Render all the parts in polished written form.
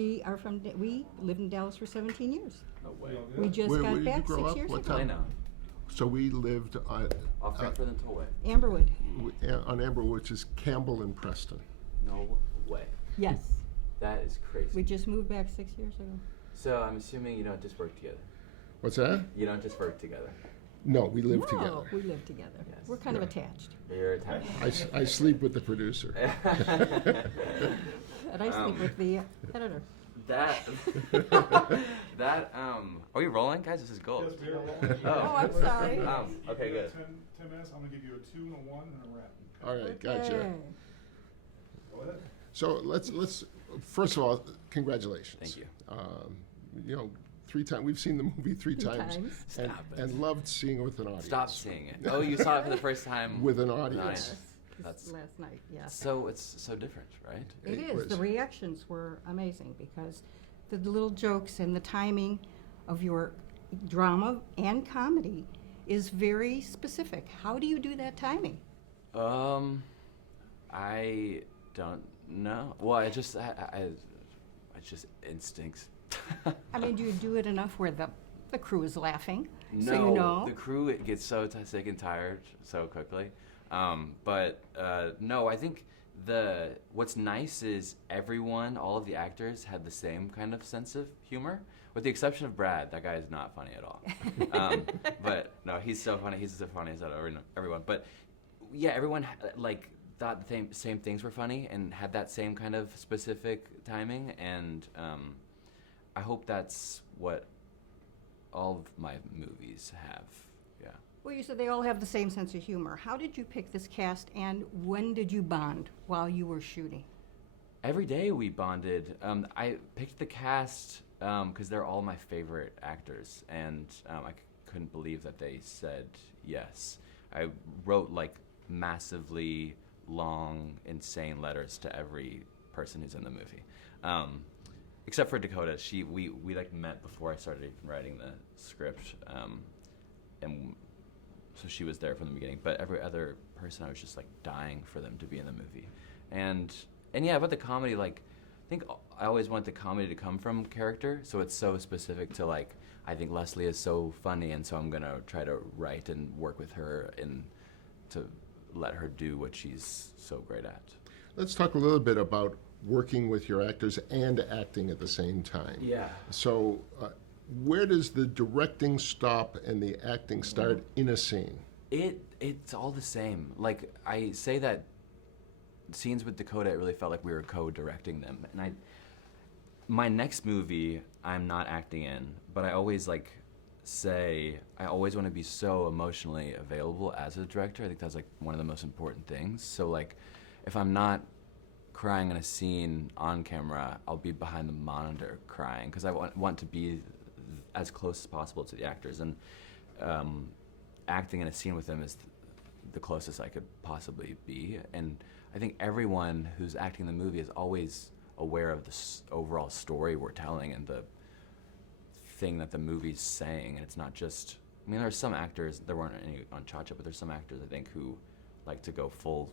we lived in Dallas for 17 years. No way. We just Where got did back you grow 6 up? years What ago. town? Plano. So we lived Off Frankfurt and Tollway. Amberwood. on Amber, which is Campbell and Preston. No way. Yes. That is crazy. We just moved back 6 years ago. So I'm assuming you don't just work together. What's that? You don't just work together. No, we live No, together. we live together. Yes. We're kind of Yeah. attached. You're attached. I sleep with the producer. And I sleep with the editor. Are we rolling, guys? This is gold. Yes, we are rolling. Oh, I'm sorry. Okay, You got good. 10 minutes. I'm gonna give you a 2 and a 1 and a wrap. All right, gotcha. Okay. Go ahead. So let's first of all, congratulations. Thank you. You know, 3 times we've seen the movie 3 times, and, Stop it. and loved seeing it with an audience. Stop seeing it. Oh, you saw it for the first time With an audience. Yes, That's last night, yeah. so it's so different, right? It It is. was. The reactions were amazing because the little jokes and the timing of your drama and comedy is very specific. How do you do that timing? I don't know. Well, I just instincts. I mean, do you do it enough where the crew is laughing? No, So you know? the crew gets so sick and tired so quickly. But no, I think what's nice is all of the actors had the same kind of sense of humor, with the exception of Brad. That guy is not funny at all. But no, he's so funny. He's the funniest out of everyone. But yeah, everyone thought the same things were funny and had that same kind of specific timing. And I hope that's what all of my movies have. Yeah. Well, you said they all have the same sense of humor. How did you pick this cast, and when did you bond while you were shooting? Every day we bonded. I picked the cast because they're all my favorite actors, and I couldn't believe that they said yes. I wrote massively long, insane letters to every person who's in the movie, except for Dakota. We met before I started even writing the script, and so she was there from the beginning. But every other person, I was just dying for them to be in the movie, and yeah, about the comedy, I think I always want the comedy to come from character, so it's so specific to I think Leslie is so funny, and so I'm gonna try to write and work with her and to let her do what she's so great at. Let's talk a little bit about working with your actors and acting at the same time. Yeah. So, where does the directing stop and the acting start in a scene? It's all the same. I say that scenes with Dakota, it really felt like we were co-directing them. And my next movie, I'm not acting in, but I always say I always want to be so emotionally available as a director. I think that's one of the most important things. So if I'm not crying in a scene on camera, I'll be behind the monitor crying because I want to be as close as possible to the actors, and acting in a scene with them is the closest I could possibly be. And I think everyone who's acting in the movie is always aware of the overall story we're telling and the thing that the movie's saying, and it's not just, I mean, there's some actors, there weren't any on Cha-Cha, but there's some actors I think who like to go full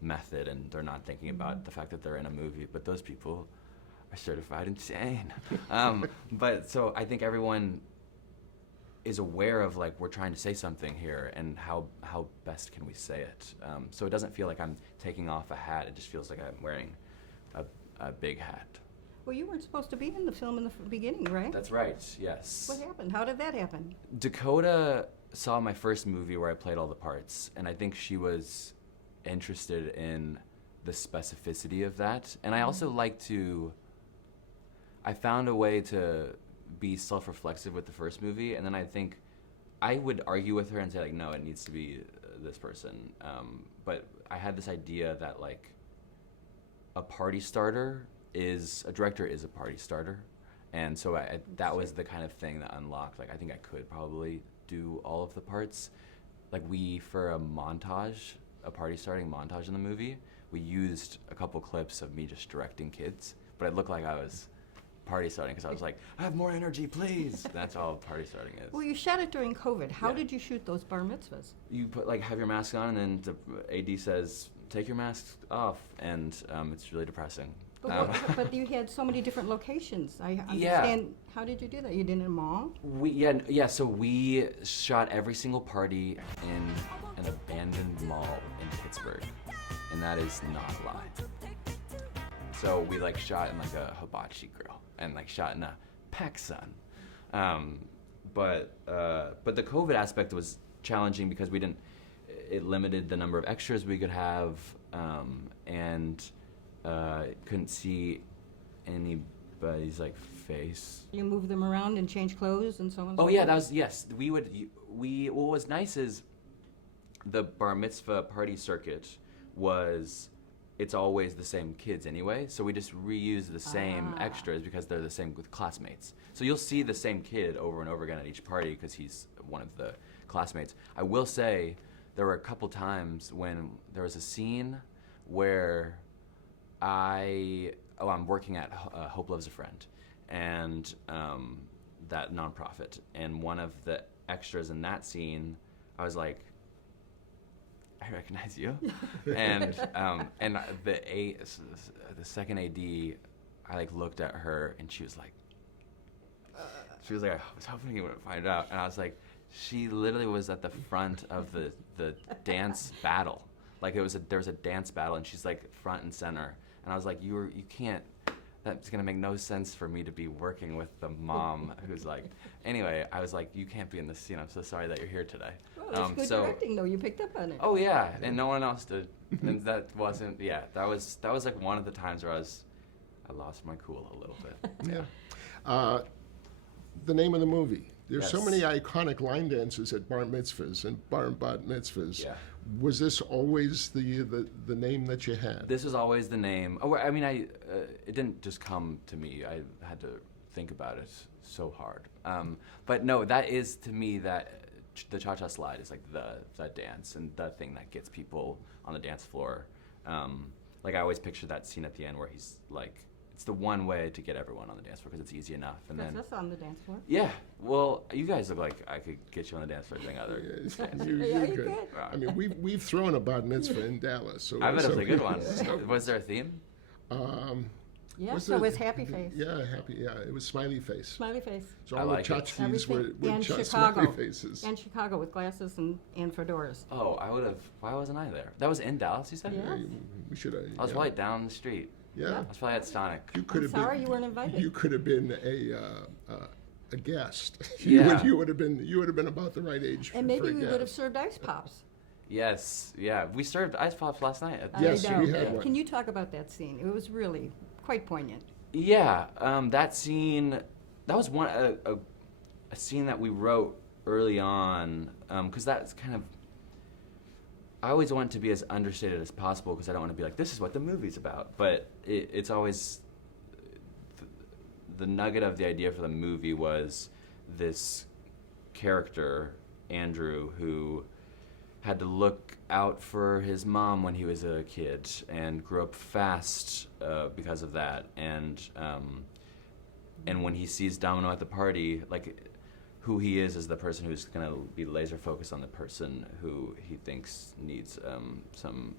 method and they're not thinking about the fact that they're in a movie, but those people are certified insane. But so I think everyone is aware of we're trying to say something here and how best can we say it. So it doesn't feel like I'm taking off a hat, it just feels like I'm wearing a big hat. Well, you weren't supposed to be in the film in the beginning, right? That's right, yes. What happened? How did that happen? Dakota saw my first movie where I played all the parts, and I think she was interested in the specificity of that. And I also I found a way to be self-reflexive with the first movie, and then I think I would argue with her and say no, it needs to be this person. But I had this idea that a party starter a director is a party starter, and so that was the kind of thing that unlocked. I think I could probably do all of the parts. For a party starting montage in the movie, we used a couple clips of me just directing kids, but it looked like I was party starting because I was I have more energy, please. That's all party starting is. Well, you shot it during COVID. How Yeah. did you shoot those bar mitzvahs? You put have your mask on, and then the AD says take your mask off, and it's really depressing. But you had so many different locations. I Yeah. understand. How did you do that? You did it in a mall? So we shot every single party in an abandoned mall in Pittsburgh, and that is not a lie. So we like shot in like a hibachi grill and like shot in a PacSun. But the COVID aspect was challenging because it limited the number of extras we could have, and couldn't see anybody's like face. You move them around and change clothes and so on. and Oh so yeah, forth? yes. What was nice is the bar mitzvah party circuit it's always the same kids anyway, so we just reuse the same extras because they're the same with classmates. So you'll see the same kid over and over again at each party because he's one of the classmates. I will say there were a couple times when there was a scene where I'm working at Hope Loves a Friend, and that nonprofit, and one of the extras in that scene, I was like, I recognize you, and the second AD, I like looked at her and she was like, I was hoping you wouldn't find out, and I was like, she literally was at the front of the dance battle, like there was a dance battle, and she's like front and center, and I was like, you can't. That's gonna make no sense for me to be working with the mom who's like. Anyway, I was like, you can't be in this scene. I'm so sorry that you're here today. Well, that's good directing, though. You picked up on it. Oh yeah, and no one else did. And that wasn't. Yeah, that was like one of the times where I lost my cool a little bit. Yeah. The name of the movie. There's so Yes. many iconic line dances at bar mitzvahs and bar and bat mitzvahs. Yeah. Was this always the name that you had? This was always the name. Oh, I mean, it didn't just come to me. I had to think about it so hard. But no, that is to me the cha-cha slide is like the dance and the thing that gets people on the dance floor. Like I always picture that scene at the end where he's like, it's the one way to get everyone on the dance floor because it's easy enough. And That's then us on the dance floor. yeah, well, you guys look like I could get you on the dance floor doing other. You Yeah, you could. could. I mean, we've thrown a bat mitzvah in Dallas. So I bet it was so- a good one. so, Was there a theme? Yeah, Was so it it- was happy face. Yeah, happy. Yeah, it was smiley face. Smiley face. So I all like the it. tchotchkes were Everything. And smiley Chicago. faces. And Chicago with glasses and fedoras. Oh, I would have. Why wasn't I there? That was in Dallas, you said? Yeah. We should have. I was probably down the street. Yeah. I was probably at Stonic. You could I'm have sorry been. you weren't invited. You could have been a guest. Yeah. You would have been about the right age. And for maybe a we guest. would have served ice pops. Yes, yeah. We served ice pops last night. Yes, I know. we had one. Can you talk about that scene? It was really quite poignant. Yeah, that scene, that was a scene that we wrote early on, because that's kind of, I always want to be as understated as possible because I don't want to be like, this is what the movie's about. But it's always, the nugget of the idea for the movie was this character, Andrew, who had to look out for his mom when he was a kid and grew up fast because of that. And when he sees Domino at the party, like who he is the person who's gonna be laser focused on the person who he thinks needs some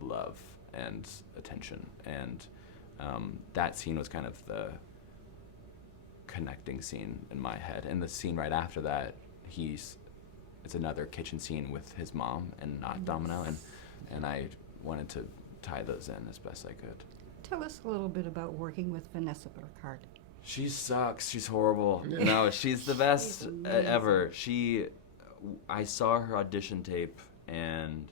love and attention. And that scene was kind of the connecting scene in my head. And the scene right after that, it's another kitchen scene with his mom and not Domino, and I wanted to tie those in as best I could. Tell us a little bit about working with Vanessa Burghardt. She sucks. She's horrible. Yeah. No, she's the best She's amazing. ever. I saw her audition tape and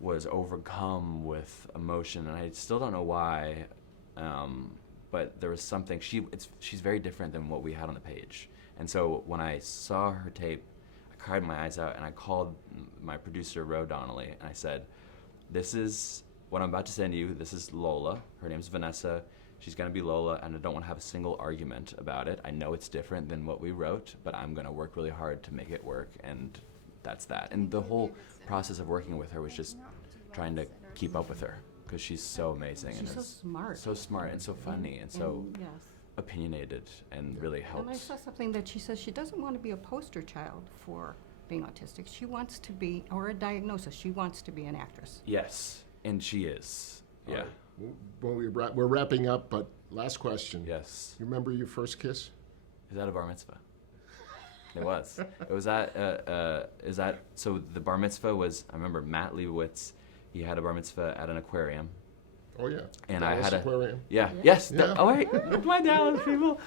was overcome with emotion, and I still don't know why, but there was something. She's very different than what we had on the page. And so when I saw her tape, I cried my eyes out, and I called my producer, Ro Donnelly, and I said, this is what I'm about to send you. This is Lola. Her name's Vanessa. She's going to be Lola, and I don't want to have a single argument about it. I know it's different than what we wrote, but I'm going to work really hard to make it work, and that's that. And the whole process of working with her was just trying to keep up with her, because she's so amazing. She's and so smart. So smart and so funny and so yes. opinionated and really helped. And I saw something that she says she doesn't want to be a poster child for being autistic. She wants to be, or a diagnosis, she wants to be an actress. Yes, and she is. Yeah. All right. Well, we're wrapping up, but last question. Yes. You remember your first kiss? Is that a bar mitzvah? It was. It was at, so the bar mitzvah was, I remember Matt Leibowitz, he had a bar mitzvah at an aquarium. Oh, yeah. And Dallas I had Aquarium. Yeah, Yeah. yes. Yeah. Oh, wait, my Dallas people.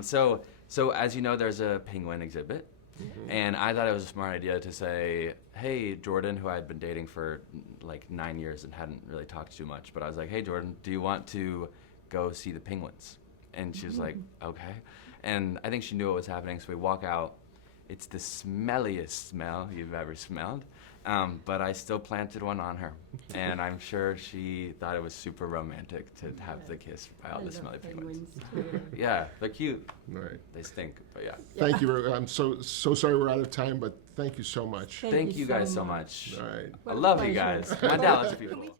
So as you know, there's a penguin exhibit. And I thought it was a smart idea to say, hey, Jordan, who I had been dating for like 9 years and hadn't really talked too much, but I was like, hey, Jordan, do you want to go see the penguins? And she was like, okay. And I think she knew what was happening, so we walk out. It's the smelliest smell you've ever smelled, but I still planted one on her. And I'm sure she thought it was super romantic to have the kiss by all I the love smelly penguins. too. Yeah, they're cute. All right. They stink, but yeah. Thank you. I'm so sorry we're out of time, but thank you so much. Thank you guys so much. All right. I What a love you pleasure. guys. My Dallas people. Me too.